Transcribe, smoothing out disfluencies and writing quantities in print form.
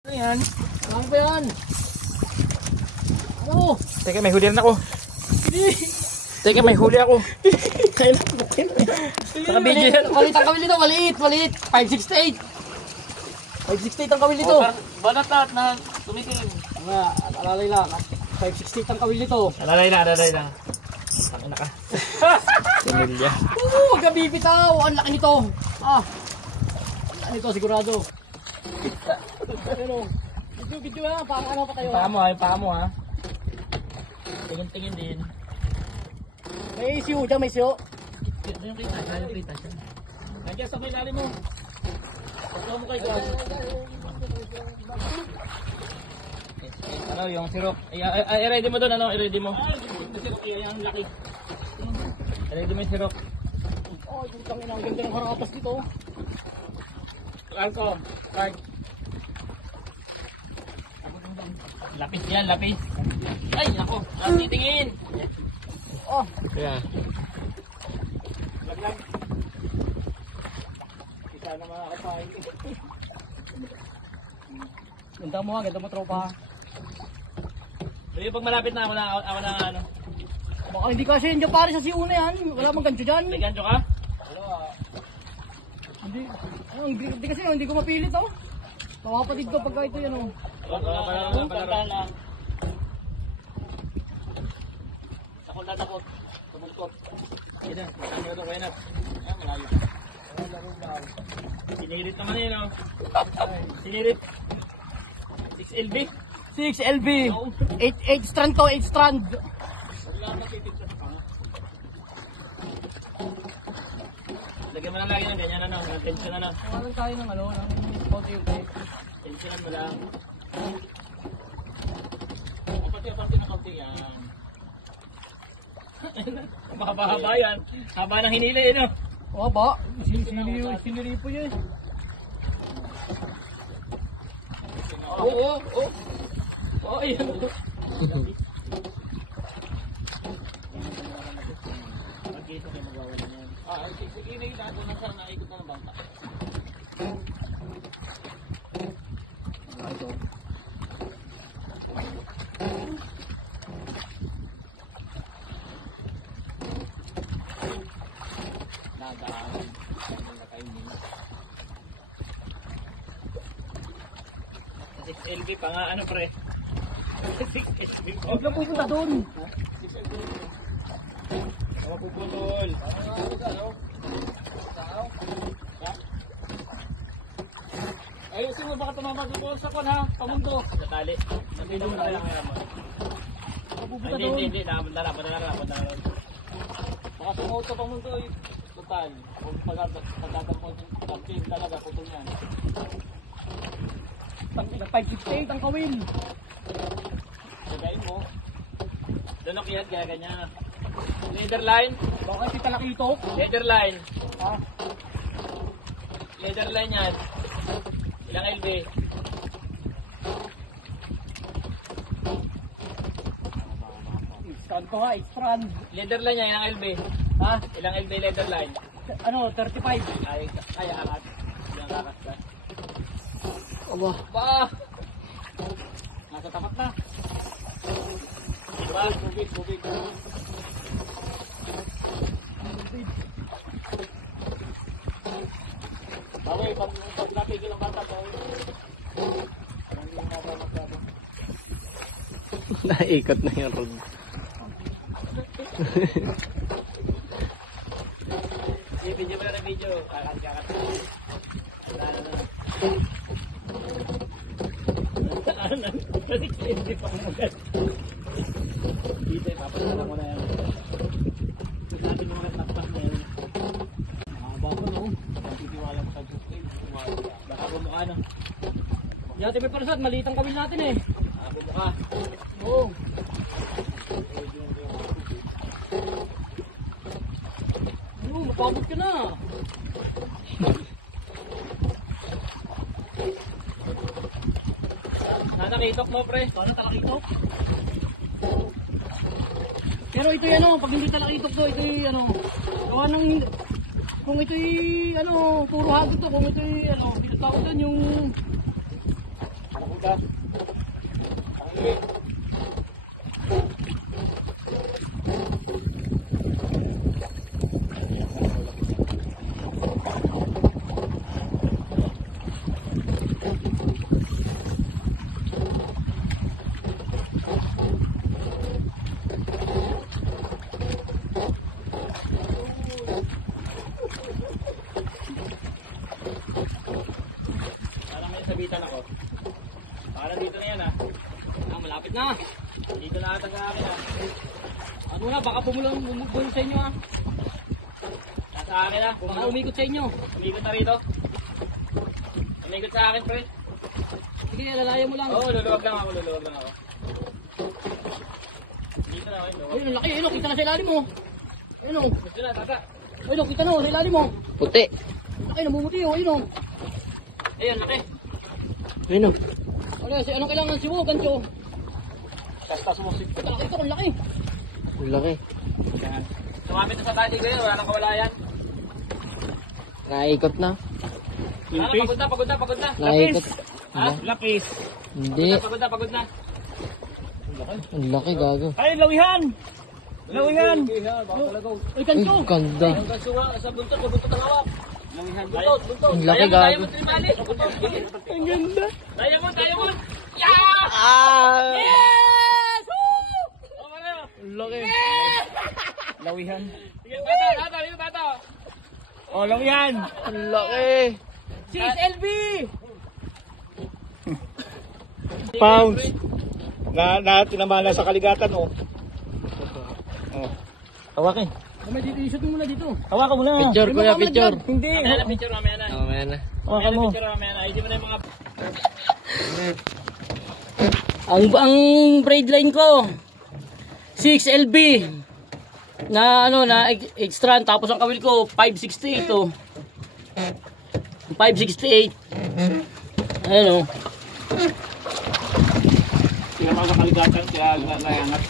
Ano yan? Ano ba yan? Ano? Teka, may huli rin ako. Hindi. Teka, may huli ako. Nakabidyo yan. Maliit ang kawil nito. Maliit. 568. 568 ang kawil nito. Balatat na tumitingin. Nga, alalay lang. 568 ang kawil nito. Alalay lang. Tangina ka. Similya. Oo, huwag ka bibitaw. Ang laki nito. Ang laki nito, sigurado. Ano? Video lang. Parang ano pa kayo? Yung paa mo ha. Tingin din. May siyo dyan, may siyo. Yung kita siya. Nandiyan sa may lalim mo. Pagkaw mo kayo. Ano yung sirok? I-ready mo doon, ano? I-ready mo. Yung sirok, yung laki. I-ready mo yung sirok. Oh, yung tangin ang ganda ng harapas dito. Alco, card. Lapis yan, lapis. Ay, ako. Titingin. Oh. Kaya. Laglag. Isa na makakapain. Ganda mo tropa. Pero pag malapit na ako na ano. Baka hindi kasi yun dyan pare sa siuna yan. Wala mang gancho dyan. May gancho ka? Hindi kasi hindi ko mapilit oh. Mapapatid ko pagka ito yan oh. Palaro. Takot. Tumulkot. Ina, ano ito, kaya na. Malayo. Sinirit naman yun oh. Sinirit. 6LB. 6LB. 8 strand to, 8 strand. Lagyan mo na lagi ng ganyan ano, tension na. Walang tayo ng ano, ng konti-unti. Tensionan mo lang. Pati na konti yan. Mahaba yan. Haba ng hinila yun oh. O ba? Sinili po yun. Oo. Ayan. Mag-isa kayo magawa na yan. Sige na yun. Doon sa naikot na ng bangka. Nadaan. Kasi LB pa nga ano pre. 6LB po. Huwag lang pupunta doon. Mapuputol. Ayusin mo baka tumama doon sa kon ha, pamundo. Sa tali. Nandito na kaya kaya mo. Pupunta doon. Hindi, napunta na. Baka sumuto pamundo eh. Total. Kung pagkatampon ng campaign talaga, putol yan. 568 ang kawin. Lagayin mo. Doon ang kiyat, kaya ganyan. Leader line. Baka hindi talakito. Leader line. Ha? Leader line yan. Ilang LB? Strand ko ha, 8 strand. Leader line yan, ilang LB? Ha? Ilang LB leader line? Ano, 35. Ay, kaya angat. Ilang angat ka? Aba. Ba! Nasa tapat na. Diba? Bubig. Baway, pag napigil ang bata, baway. Naikot na yung road. Video mo na ng video. Kakat. Kasi hindi pa umagat. Dito, papasala mo na yan. Sabi mo mga takpak na yan. Bago no. Titiwala mo sa sustain. Baka bumukha na. Dati may parasat, maliit ang kawin natin eh. Bumukha. Oo. Mapabot ka na. Nakitok mo pre. Paano talakitok? Pero ito yan o, pag hindi talakitok to, ito yung ano, gawa ng, kung ito yung ano, puro hagod to, kung ito yung ano, pinatawag doon yung ka. Okay. Parang may sabitan ako. Parang dito na yan ah. Malapit na. Dito na ata sa akin ah. Ano na, baka bumulong sa inyo ah. Nasa akin ah. Baka umikot sa inyo. Umikot na rito. Umikot sa akin, pre. Sige, lalayan mo lang. Oo, luluwag lang ako. Dito na ako. Ayun, ang laki. Ayun, kita na sa ilalim mo. Ayun o. Gusto na, tata. Ayun, kita na sa ilalim mo. Puti. Laki, namumuti o. Ayun o. Ayun, laki. Ayun o. Ano, anong kailangan si Wo, gancho? Tastas mo si... Ito, laki ito, ang laki. Ang laki. Yan. Sumamit na sa tali ko yun. Wala nang kawalayan. Naikot na. Pagod na. Naikot. Ha? Lapis. Hindi. Pagod na. Ang laki, gago. Ay, lawihan! Lawihan! Ay, gancho. Ang ganda. Hanggang sa buntot ang hawak. Lawihan, buntot. Ang laki, gago. Ang ganda. Diamond! Yeah! Ah! Yes! Woo! Oh, ano? Ang laki. Lawihan. Sige, bata. Oh, lawihan. Ang laki. 6LB! Pounds. Na tinamana sa kaligatan, oh. Hawakin. May dito, isot mo muna dito. Hawakan mo na. Picture, kuya, picture. Hindi. Picture mamaya na. Mamaya na. Hawakan mo. Picture mamaya na. Ayusin mo na yung mga... Ang braid line ko 6LB na extra, tapos ang kawil ko 568 oh. 568. Ayun oh. Tinamana sa kaligatan, kaya layangat.